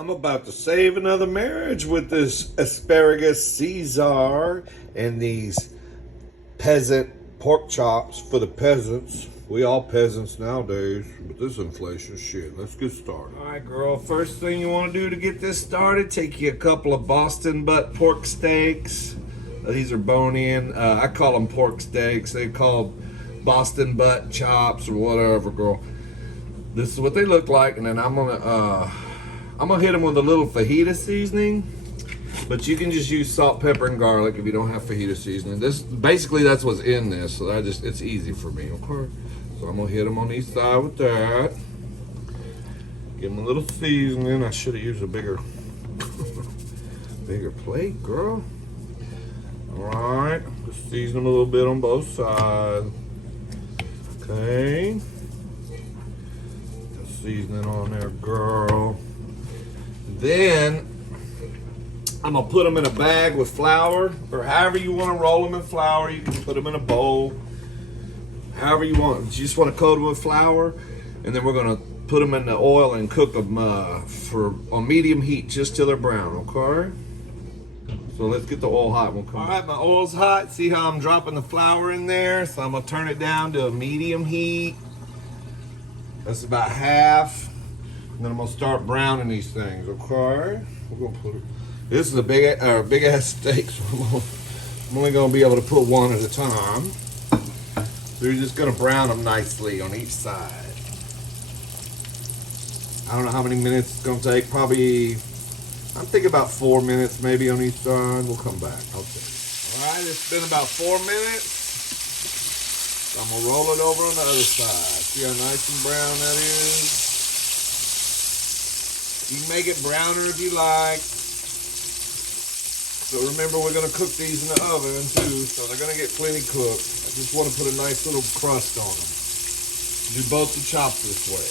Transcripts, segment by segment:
I'm about to save another marriage with this Asparagus Cesar and these peasant pork chops for the peasants. We all peasants nowadays, but this inflation shit. Let's get started. All right, girl. First thing you want to do to get this started, take you a couple of Boston butt pork steaks. These are bone-in. I call them pork steaks. They call Boston butt chops or whatever, girl. This is what they look like, and then I'm gonna hit them with a little fajita seasoning. But you can just use salt, pepper, and garlic if you don't have fajita seasoning. This basically that's what's in this, so it's easy for me. Okay, so I'm gonna hit them on each side with that. Give them a little seasoning. I should have used a bigger plate, girl. All right, just season them a little bit on both sides. Okay, just seasoning on there, girl. Then I'm gonna put them in a bag with flour, or however you want to roll them in flour. You can put them in a bowl, however you want. You just want to coat them with flour, and then we're gonna put them in the oil and cook them on medium heat just till they're brown. Okay. So let's get the oil hot. We'll come. All right, my oil's hot. See how I'm dropping the flour in there? So I'm gonna turn it down to a medium heat. That's about half. And then I'm gonna start browning these things. Okay. We're gonna put it. This is a big ass steak, so I'm only gonna be able to put one at a time. So you're just gonna brown them nicely on each side. I don't know how many minutes it's gonna take. Probably, I'm thinking about 4 minutes maybe on each side. We'll come back. Okay. All right, it's been about 4 minutes. So I'm gonna roll it over on the other side. See how nice and brown that is? You can make it browner if you like. So remember, we're going to cook these in the oven too, so they're going to get plenty cooked. I just want to put a nice little crust on them. Do both the chops this way.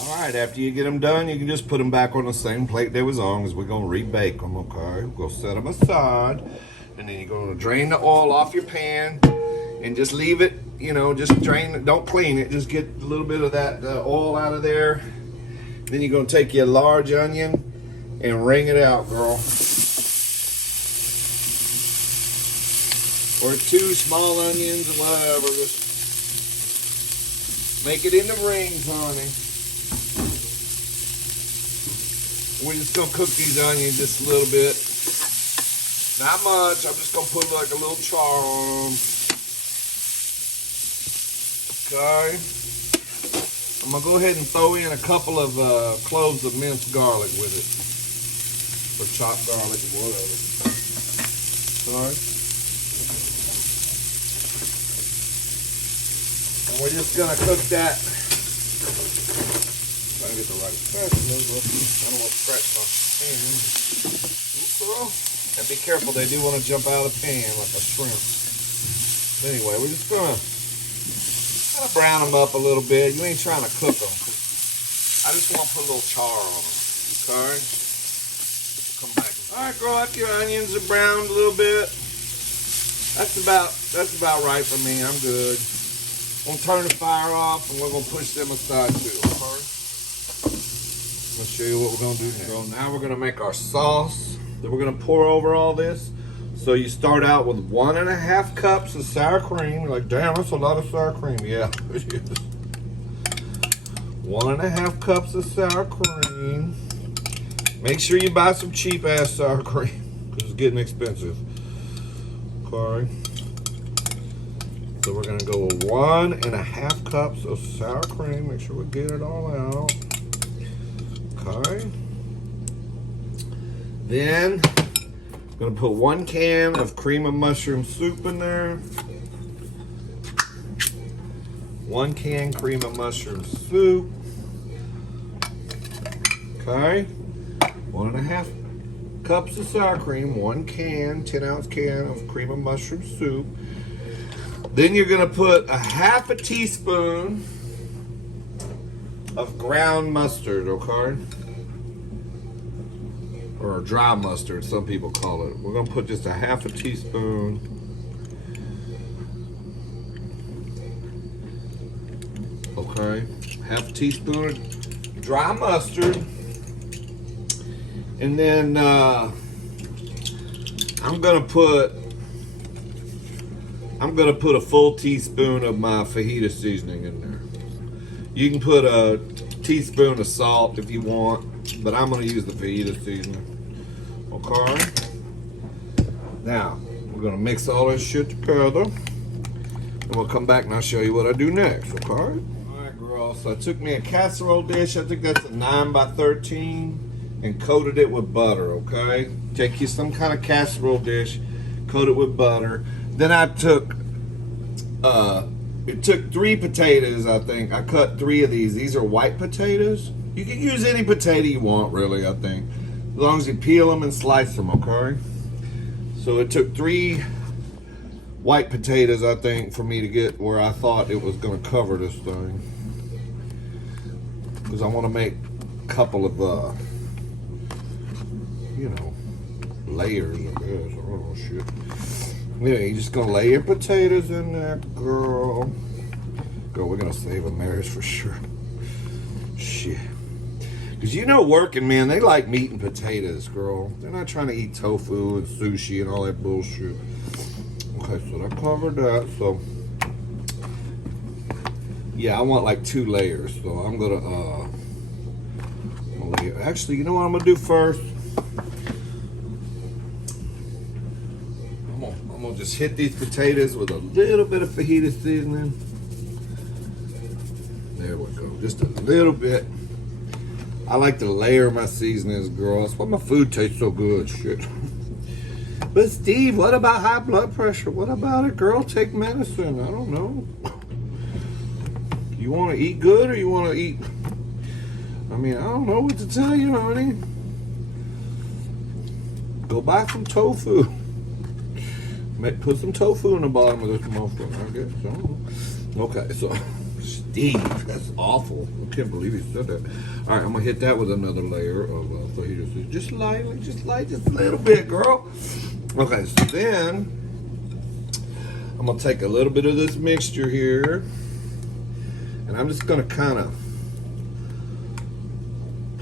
All right, after you get them done, you can just put them back on the same plate they was on, because we're going to rebake them, okay? We're going to set them aside, and then you're going to drain the oil off your pan, and just leave it, you know, just drain it. Don't clean it. Just get a little bit of that oil out of there. Then you're going to take your large onion and wring it out, girl. Or 2 small onions or whatever. Just make it into rings, honey. We're just going to cook these onions just a little bit. Not much. I'm just going to put like a little char on them. Okay. I'm going to go ahead and throw in a couple of cloves of minced garlic with it. Or chopped garlic or whatever. Sorry. And we're just going to cook that. Trying to get the right scratch. I don't want to scratch my pan. And be careful, they do want to jump out of the pan like a shrimp. But anyway, we're just going to kind of brown them up a little bit. You ain't trying to cook them. I just want to put a little char on them. Okay? Come back. All right, girl, after your onions are browned a little bit, that's about right for me. I'm good. I'm gonna turn the fire off, and we're gonna push them aside too. Okay? I'm gonna show you what we're gonna do now. So now we're gonna make our sauce that we're gonna pour over all this. So you start out with 1.5 cups of sour cream. You're like, damn, that's a lot of sour cream. Yeah, it is. 1.5 cups of sour cream. Make sure you buy some cheap ass sour cream, because it's getting expensive. Okay. So we're gonna go with 1.5 cups of sour cream. Make sure we get it all out. Okay. Then I'm gonna put 1 can of cream of mushroom soup in there. 1 can cream of mushroom soup. Okay. 1.5 cups of sour cream. 1 can, 10-ounce can of cream of mushroom soup. Then you're gonna put 1/2 teaspoon of ground mustard, okay? Or dry mustard, some people call it. We're gonna put just 1/2 teaspoon. Okay, 1/2 teaspoon of dry mustard. And then I'm gonna put a full teaspoon of my fajita seasoning in there. You can put a teaspoon of salt if you want, but I'm gonna use the fajita seasoning. Okay. Now we're gonna mix all this shit together, and we'll come back and I'll show you what I do next. Okay. All right, girl. So I took me a casserole dish. I think that's a 9 by 13. And coated it with butter, okay? Take you some kind of casserole dish, coat it with butter. Then I took, it took 3 potatoes, I think. I cut 3 of these. These are white potatoes. You can use any potato you want, really, I think. As long as you peel them and slice them, okay? So it took 3 white potatoes, I think, for me to get where I thought it was gonna cover this thing. Because I wanna make a couple of, you know, layers, I guess. I don't know, shit. Yeah, you're just gonna lay your potatoes in there, girl. Girl, we're gonna save a marriage for sure. Shit. Because you know, working men, they like meat and potatoes, girl. They're not trying to eat tofu and sushi and all that bullshit. Okay, so I covered that. So, yeah, I want like 2 layers. So I'm gonna lay it. Actually, you know what I'm gonna do first? I'm gonna just hit these potatoes with a little bit of fajita seasoning. There we go, just a little bit. I like to layer my seasonings, girl. That's why my food tastes so good, shit. But Steve, what about high blood pressure? What about it, girl? Take medicine. I don't know. You want to eat good or you want to eat? I mean, I don't know what to tell you, honey. Go buy some tofu. Put some tofu in the bottom of this muffin, I guess. I don't know. Okay, so Steve, that's awful. I can't believe he said that. All right, I'm gonna hit that with another layer of fajita. Just lightly, just a little bit, girl. Okay, so then I'm gonna take a little bit of this mixture here, and I'm just gonna kind of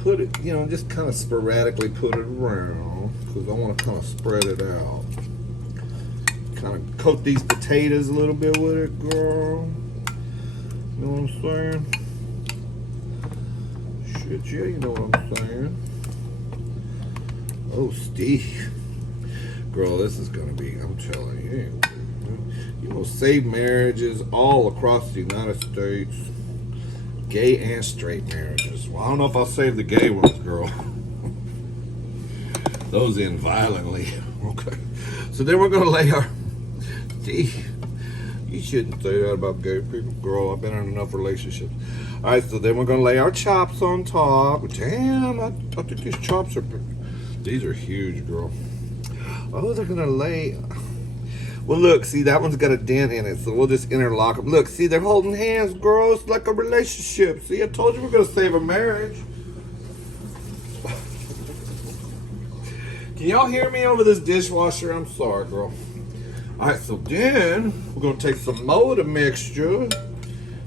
put it, you know, just kind of sporadically put it around because I want to kind of spread it out. Kind of coat these potatoes a little bit with it, girl. You know what I'm saying? Shit, yeah, you know what I'm saying. Oh, Steve. Girl, this is gonna be, I'm telling you, you will save marriages all across the United States. Gay and straight marriages. Well, I don't know if I'll save the gay ones, girl. Those end violently. Okay. So then we're gonna lay our, Steve, you shouldn't say that about gay people, girl. I've been in enough relationships. All right, so then we're gonna lay our chops on top. Damn, I think these chops are, these are huge, girl. Oh, they're gonna lay. Well, look, see, that one's got a dent in it, so we'll just interlock them. Look, see, they're holding hands, girl. It's like a relationship. See, I told you we're gonna save a marriage. Can y'all hear me over this dishwasher? I'm sorry, girl. All right, so then we're gonna take some more of the mixture.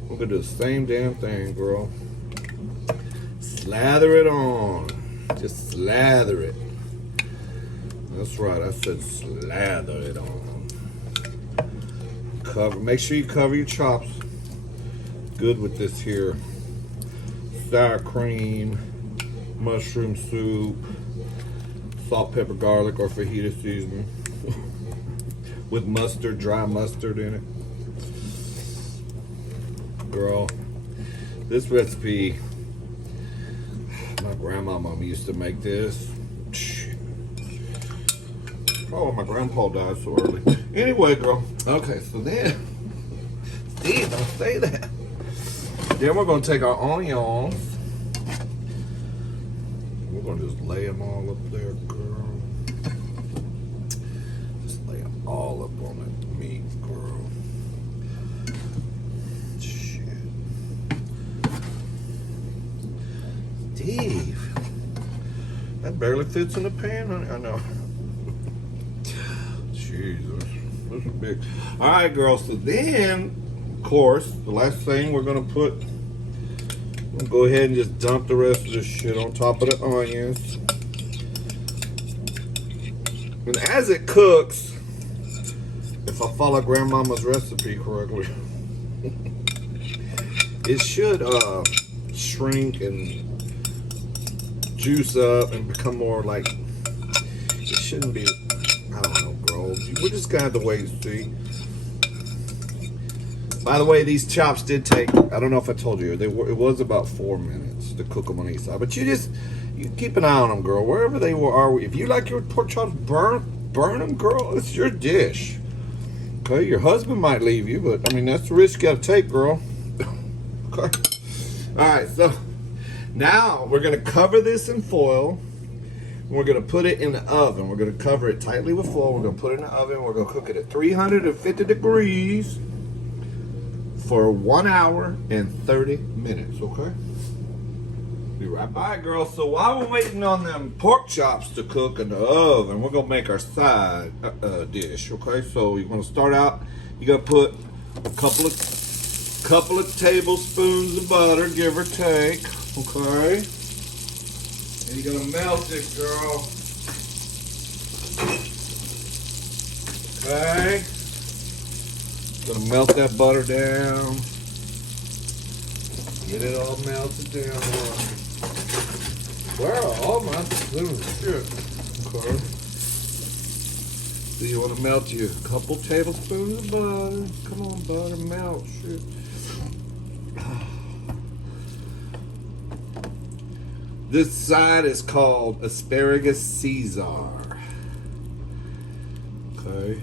We're gonna do the same damn thing, girl. Slather it on. Just slather it. That's right, I said slather it on. Cover. Make sure you cover your chops good with this here sour cream, mushroom soup, salt, pepper, garlic, or fajita seasoning with mustard, dry mustard in it. Girl, this recipe, my grandmama used to make this. Oh, my grandpa died so early. Anyway, girl. Okay, so then, Steve, don't say that. Then we're gonna take our onions. We're gonna just lay them all up there, girl. Just lay them all up on that meat, girl. Shit. Steve, that barely fits in the pan, honey. I know. Jesus, this is big. All right, girls. So then, of course, the last thing we're gonna put, we'll go ahead and just dump the rest of this shit on top of the onions. And as it cooks, if I follow Grandmama's recipe correctly, it should shrink and juice up and become more like, it shouldn't be, I don't know, bro. We're just gonna have to wait and see. By the way, these chops did take, I don't know if I told you, it was about 4 minutes to cook them on each side. But you keep an eye on them, girl. Wherever they are, if you like your pork chops burn them, girl. It's your dish. Okay, your husband might leave you, but I mean, that's the risk you gotta take, girl. Okay. All right, so now we're gonna cover this in foil. We're gonna put it in the oven. We're gonna cover it tightly with foil. We're gonna put it in the oven. We're gonna cook it at 350 degrees for 1 hour and 30 minutes, okay? Be right back, girl. So while we're waiting on them pork chops to cook in the oven, we're gonna make our side dish, okay? So you're gonna start out, you gotta put a couple of tablespoons of butter, give or take, okay? And you're gonna melt it, girl. Okay? Gonna melt that butter down. Get it all melted down. Where are all my spoons? Shit. Okay. So you want to melt you a couple tablespoons of butter. Come on, butter, melt. Shit. This side is called Asparagus Cesar. Okay.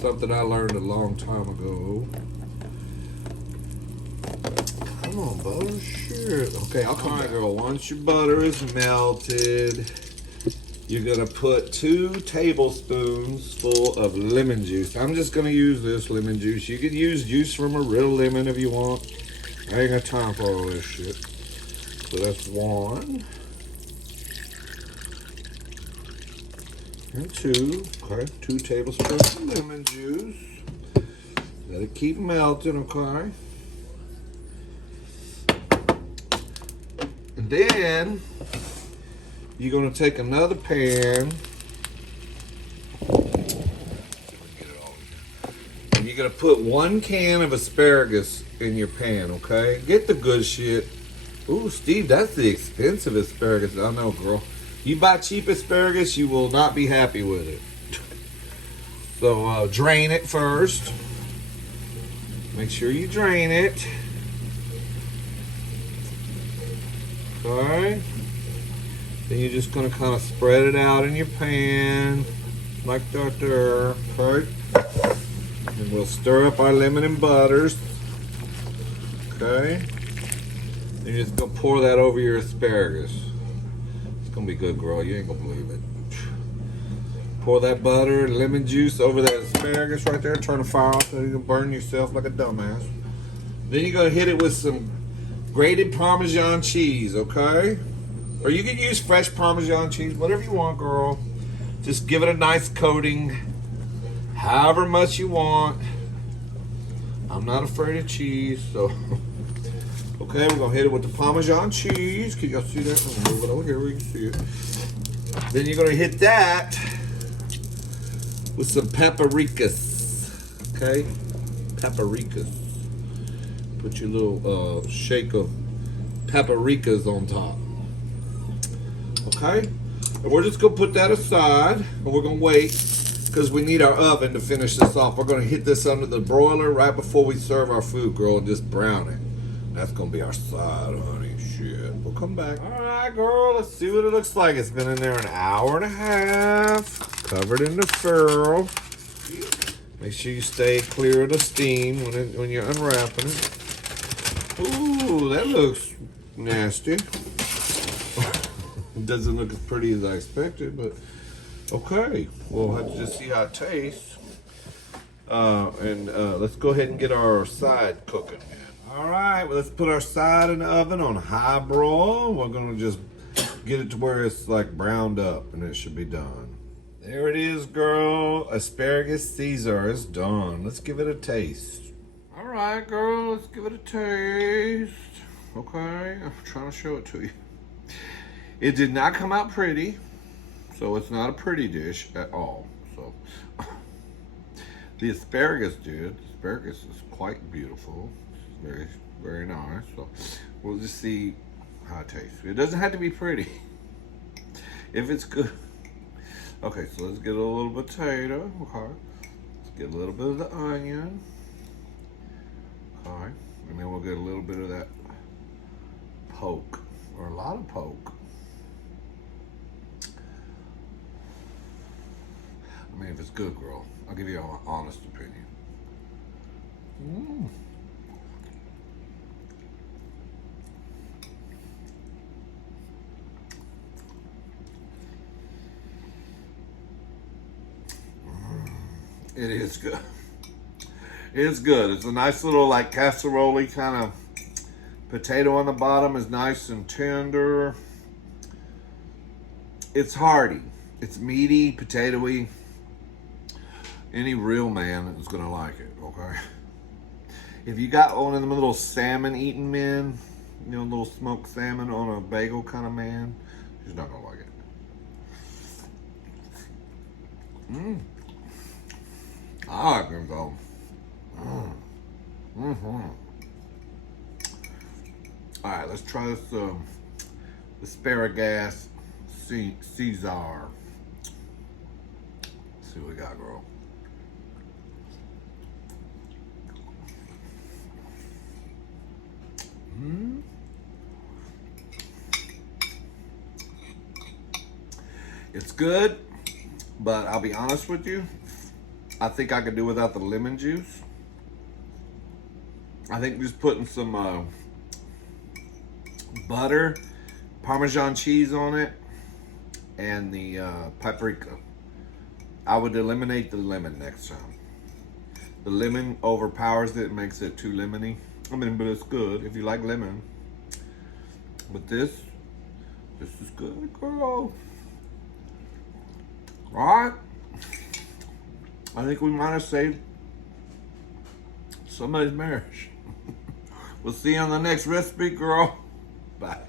Something I learned a long time ago. Come on, butter, shit. Okay, I'll come back, girl. Once your butter is melted, you're gonna put 2 tablespoons full of lemon juice. I'm just gonna use this lemon juice. You could use juice from a real lemon if you want. I ain't got time for all this shit. So that's 1. And 2, okay, 2 tablespoons of lemon juice. Let it keep melting, okay? And then you're gonna take another pan and you're gonna put 1 can of asparagus in your pan, okay? Get the good shit. Ooh, Steve, that's the expensive asparagus. I know, girl. You buy cheap asparagus, you will not be happy with it. So drain it first. Make sure you drain it. Okay. Then you're just gonna kind of spread it out in your pan like that there. Okay. And we'll stir up our lemon and butters. Okay. Then you're just gonna pour that over your asparagus. It's gonna be good, girl. You ain't gonna believe it. Pour that butter and lemon juice over that asparagus right there. Turn the fire off so you can burn yourself like a dumbass. Then you're gonna hit it with some grated Parmesan cheese, okay? Or you can use fresh Parmesan cheese, whatever you want, girl. Just give it a nice coating, however much you want. I'm not afraid of cheese, so. Okay, we're gonna hit it with the Parmesan cheese. Can y'all see that? I'm gonna move it over here where you can see it. Then you're gonna hit that with some paprikas, okay? Paprikas. Put your little shake of paprikas on top, okay? And we're just gonna put that aside, and we're gonna wait because we need our oven to finish this off. We're gonna hit this under the broiler right before we serve our food, girl, and just brown it. That's gonna be our side, honey. Shit. We'll come back. All right, girl. Let's see what it looks like. It's been in there an hour and a half, covered in the foil. Make sure you stay clear of the steam when you're unwrapping it. Ooh, that looks nasty. It doesn't look as pretty as I expected, but okay. We'll have to just see how it tastes. Let's go ahead and get our side cooking. All right, well, let's put our side in the oven on high broil. We're gonna just get it to where it's like browned up, and it should be done. There it is, girl. Asparagus Cesar is done. Let's give it a taste. All right, girl, let's give it a taste. Okay, I'm trying to show it to you. It did not come out pretty, So it's not a pretty dish at all. So the asparagus, dude, asparagus is quite beautiful. It's very, very nice. So we'll just see how it tastes. It doesn't have to be pretty. If it's good. Okay, so let's get a little potato. Okay. Let's get a little bit of the onion. Okay. And then we'll get a little bit of that poke. Or a lot of poke. I mean, if it's good, girl, I'll give you an honest opinion. Mm. It is good. It's good. It's a nice little like casserole kind of potato on the bottom is nice and tender. It's hearty. It's meaty, potatoey. Any real man is gonna like it, okay? If you got one of them little salmon eating men, you know, little smoked salmon on a bagel kind of man, he's not gonna like it. Mmm. I like them though. Mm-hmm. All right, let's try this Asparagus Cesar. Let's see what we got, girl. Mm. It's good, but I'll be honest with you. I think I could do without the lemon juice. I think just putting some butter, Parmesan cheese on it, and the paprika. I would eliminate the lemon next time. The lemon overpowers it, makes it too lemony. I mean, but it's good if you like lemon. But this is good, girl. All right. I think we might have saved somebody's marriage. We'll see you on the next recipe, girl. Bye.